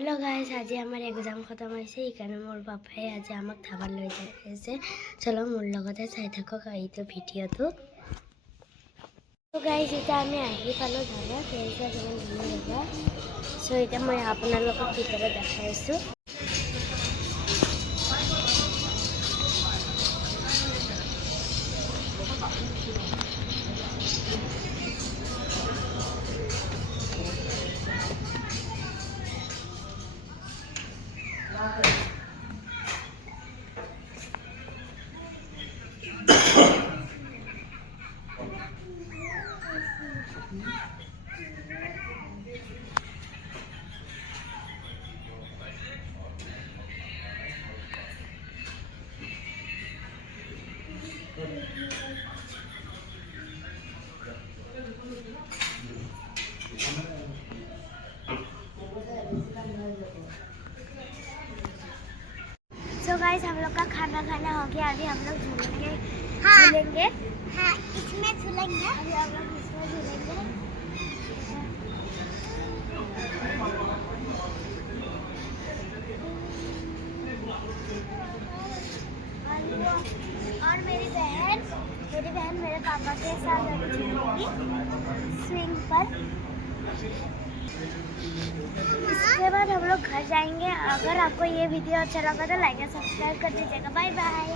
Hello guys, आज आमार exam खत्म होइसे इकाने मोर पापाई आज आमाक खाबार लई जाइছে। चलो मोर लगते चाइ थाको এইটো ভিডিওটো। তো গাইস এটা আমি আহি পালো জাগা কেনেকুৱা কিমান ধুনীয়া জাগা। সো এটা মই আপোনালোকক ভিতৰত দেখাইছো। तो गाइस हम लोग का खाना खाना हो गया। अभी हम लोग झूलेंगे। झूलेंगे हाँ, इसमें झूलेंगे। अभी हम लोग इसमें झूलेंगे। और मेरी बहन मेरे पापा के साथ झूलेगी स्विंग पर। इसके बाद हम लोग घर जाएंगे। अगर आपको ये वीडियो अच्छा लगा तो लाइक और सब्सक्राइब कर दीजिएगा। Bye bye.